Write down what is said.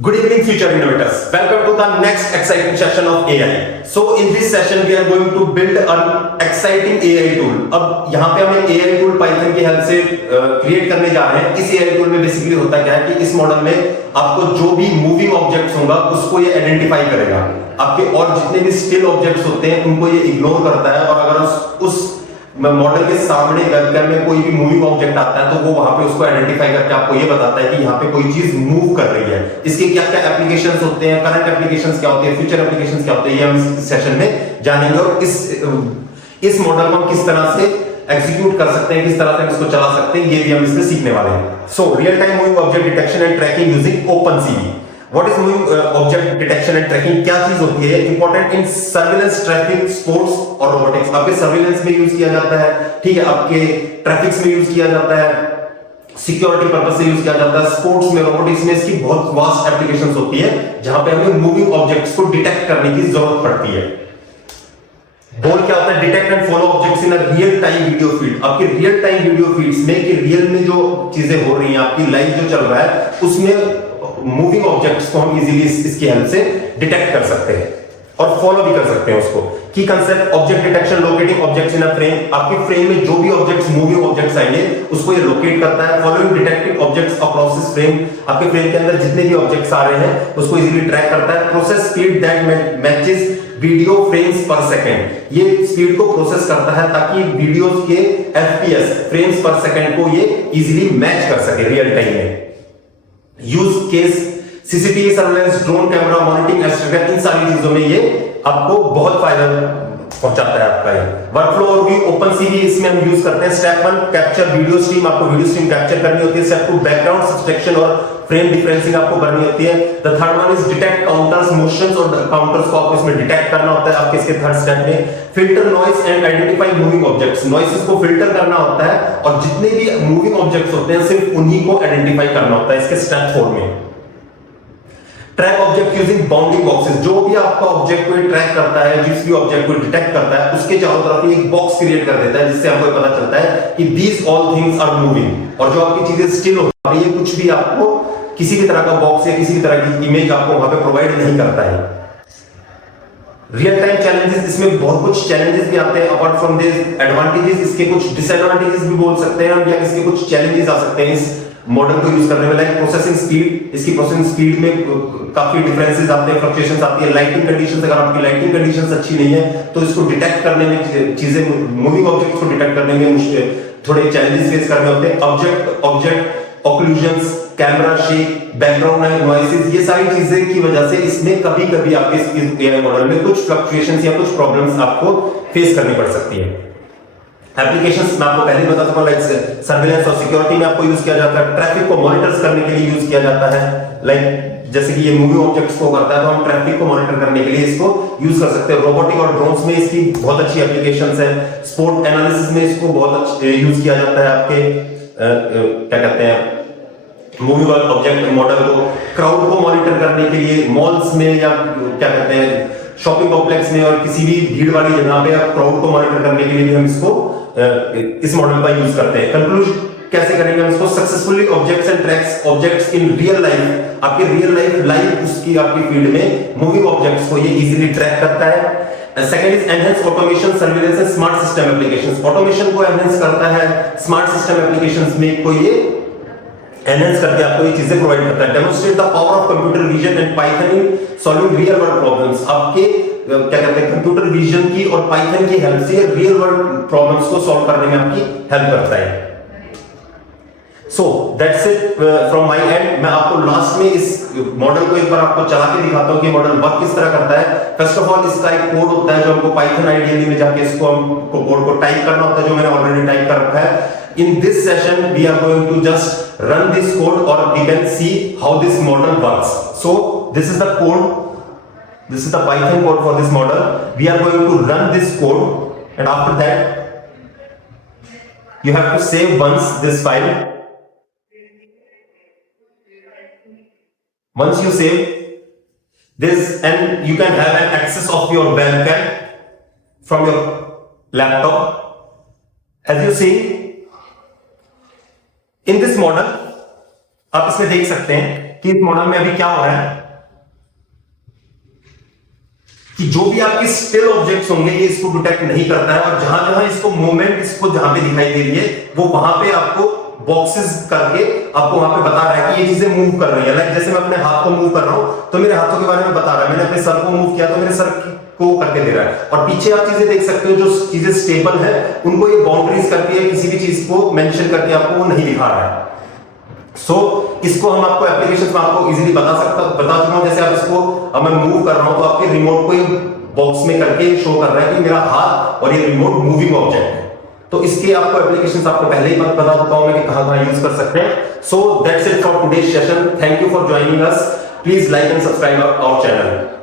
Good evening, future innovators. Welcome to the next exciting session of AI. So, in this session, we are going to build an exciting AI tool. अब यहाँ पे हम एक AI tool Python की help से create करने जा रहे हैं. इस AI tool में बेसिकली होता क्या है कि इस मॉडल में आपको जो भी मूविंग ऑब्जेक्ट्स होगा उसको ये आइडेंटिफाई करेगा. आपके और जितने भी स्टिल ऑब्जेक्ट्स होते हैं उनको ये इग्नोर करता है और अगर उस मॉडल के सामने वेबकैम में कोई भी मूविंग ऑब्जेक्ट आता है तो वो वहां पे उसको आइडेंटिफाई करके आपको ये बताता है कि यहाँ पे कोई चीज मूव कर रही है. इसके क्या क्या एप्लीकेशंस होते हैं, करंट एप्लीकेशंस क्या होते हैं, फ्यूचर एप्लीकेशंस क्या होते हैं, ये हम इस सेशन में जानेंगे. और इस मॉडल को हम किस तरह से एग्जीक्यूट कर सकते हैं, किस तरह से हम इसको चला सकते हैं, ये भी हम इसमें सीखने वाले हैं. So real time moving object detection and tracking using OpenCV. What is moving object detection and tracking? क्या चीज होती है? Important in surveillance, traffic, sports और robotics. आपके सर्विलेंस में यूज किया जाता है, ठीक है, आपके ट्रैफिक्स में यूज किया जाता है, सिक्योरिटी पर्पस से यूज किया जाता है, स्पोर्ट्स में, रोबोटिक्स में इसकी बहुत वास्ट एप्लीकेशंस होती है जहां पे हमें मूविंग ऑब्जेक्ट्स को डिटेक्ट करने की जरूरत पड़ती है. गोल क्या होता है? Detect and follow objects in a real time video feed. आपके रियल टाइम वीडियो फीड्स में कि रियल में जो चीजें हो रही हैं, आपकी लाइफ जो चल रहा है उसमें मूविंग ऑब्जेक्ट्स को हम इजीली इसकी हेल्प से डिटेक्ट कर सकते हैं और फॉलो भी कर सकते हैं उसको. की concept object detection, locating objects in a frame. आपके फ्रेम में जो भी ऑब्जेक्ट्स मूविंग ऑब्जेक्ट्स आएंगे उसको ये लोकेट करता है. Following detecting objects across this frame. आपके फ्रेम के अंदर जितने भी ऑब्जेक्ट्स आ रहे हैं उसको इजीली ट्रैक करता है. Process speed that matches video frames पर सेकंड. ये स्पीड को प्रोसेस करता है ताकि वीडियोस के एफपीएस फ्रेम्स पर सेकंड को ये इजीली मैच कर सके रियल टाइम में. Use case CCTV surveillance, drone camera monitoring etcetera, इन सारी चीजों में ये आपको बहुत फायदा पहुंचाता है आपका. ये वर्कफ्लो और भी ओपनसीवी इसमें हम यूज करते हैं. Step 1 capture video stream. आपको वीडियो स्ट्रीम कैप्चर करनी होती है. स्टेप 2 बैकग्राउंड सब्सट्रैक्शन और फ्रेम डिफरेंसिंग आपको करनी होती है. The third one is detect counters, motions और काउंटर्स को आपको इसमें डिटेक्ट करना होता है आपके इसके थर्ड स्टेप में. Filter noise and identify moving objects. Noises को फिल्टर करना होता है और जितने भी मूविंग ऑब्जेक्ट्स होते हैं सिर्फ उन्हीं को आइडेंटिफाई करना होता है इसके स्टेप 4 में. Track object using bounding boxes. जो भी आपका ऑब्जेक्ट को ट्रैक करता है, जिस भी ऑब्जेक्ट को डिटेक्ट करता है उसके चारों तरफ एक बॉक्स क्रिएट कर देता है जिससे आपको पता चलता है कि these all things are moving. और जो आपकी चीजें स्टिल होती है, कुछ भी आपको किसी भी तरह का बॉक्स या किसी भी तरह की इमेज आपको वहां पे प्रोवाइड नहीं करता है. रियल टाइम चैलेंजेस, इसमें बहुत कुछ चैलेंजेस भी आते हैं. अपार्ट फ्रॉम दिस एडवांटेजेस, इसके कुछ डिसएडवांटेजेस भी बोल सकते हैं हम, या इसके कुछ चैलेंजेस आ सकते हैं इस मॉडल को यूज करने में. Like processing speed. इसकी प्रोसेसिंग स्पीड में काफी डिफरेंसेस आते हैं, फ्लक्चुएशंस आती है. लाइटिंग कंडीशंस, अगर आपकी लाइटिंग कंडीशंस अच्छी नहीं है तो इसको डिटेक्ट करने में, चीजें मूविंग ऑब्जेक्ट्स को डिटेक्ट करने में थोड़े चैलेंजेस फेस करने होते हैं. Object occlusions, camera shake, background noises, ये सारी चीजें की वजह से इसमें कभी-कभी आपके एआई मॉडल में कुछ फ्लक्चुएशंस या कुछ प्रॉब्लम्स आपको फेस करनी पड़ सकती है. एप्लीकेशंस मैं आपको पहले बता चुका हूं, लाइक सर्विलेंस और सिक्योरिटी में आपको यूज किया जाता है. ट्रैफिक को मॉनिटर करने के लिए यूज किया जाता है. लाइक जैसे कि ये मूविंग ऑब्जेक्ट्स को करता है तो हम ट्रैफिक को मॉनिटर करने के लिए इसको यूज कर सकते हैं. रोबोटिक और ड्रोन्स में इसकी बहुत अच्छी एप्लीकेशंस है. स्पोर्ट एनालिसिस में इसको बहुत यूज किया जाता है. आपके क्या कहते हैं, मूविंग ऑब्जेक्ट मॉडल को क्राउड को मॉनिटर करने के लिए मॉल्स में या क्या कहते हैं शॉपिंग कॉम्प्लेक्स में और किसी भी भीड़ वाली जगह पे क्राउड को मॉनिटर करने के लिए भी हम इसको इस मॉडल का यूज करते हैं. कंक्लूजन कैसे करेंगे हम इसको? Successfully objects and tracks objects in real life. आपके रियल लाइफ उसकी आपकी फील्ड में मूविंग ऑब्जेक्ट्स को ये इजीली ट्रैक करता है. Second is enhance automation, surveillance and smart system applications. Automation को एनहांस करता है. स्मार्ट सिस्टम एप्लीकेशंस में को ये एनहांस करके आपको ये चीजें प्रोवाइड करता है. Demonstrate the power of computer vision and Python in solving real world problems. आपके क्या कहते हैं, कंप्यूटर विजन की और पाइथन की हेल्प से रियल वर्ल्ड प्रॉब्लम्स को सॉल्व करने में आपकी हेल्प करता है. सो that's it from my and. मैं आपको लास्ट में इस मॉडल को एक बार आपको चला के दिखाता हूं कि मॉडल वर्क किस तरह करता है. फर्स्ट ऑफ ऑल इसका एक कोड होता है जो हमको पाइथन आईडीई में जाके इसको हमको कोड को टाइप करना होता है, जो मैंने ऑलरेडी टाइप कर रखा है. In this session we are going to just run this code or we can see how this model works. So this is the code, this is the Python code for this model. We are going to run this code and after that you have to save once this file. Once you save this, and you can have an access of your webcam from your laptop. As you see in this model, आप इसमें देख सकते हैं कि इस model में अभी क्या हो रहा है कि जो भी आपके स्टिल ऑब्जेक्ट्स होंगे ये इसको डिटेक्ट नहीं करता है, और जहां जहां इसको मूवमेंट इसको जहां पे दिखाई दे रही है वो वहां पे आपको बॉक्सेस करके आपको वहां पे बता रहा है कि ये चीजें मूव कर रही है। लाइक जैसे मैं अपने हाथ को मूव कर रहा हूं तो मेरे हाथों के बारे में बता रहा है, मैंने अपने सर को मूव किया तो मेरे सर को करके दे रहा है। और पीछे आप चीजें देख सकते हो जो चीजें स्टेबल है उनको ये बाउंड्रीज करके या किसी भी चीज को मेंशन करके आपको वो नहीं दिखा रहा है। इसको हम आपको एप्लीकेशंस में आपको इजीली बता चुका हूं। जैसे आप इसको अब मैं मूव कर रहा हूं तो आपके रिमोट को ये बॉक्स में करके शो कर रहा है कि मेरा हाथ और ये रिमोट मूविंग ऑब्जेक्ट है। तो इसके आपको एप्लीकेशंस आपको पहले ही बता चुका हूं मैं कि कहां यूज कर सकते हैं। So that's it for today's session. Thank you for joining us. Please like and subscribe our channel.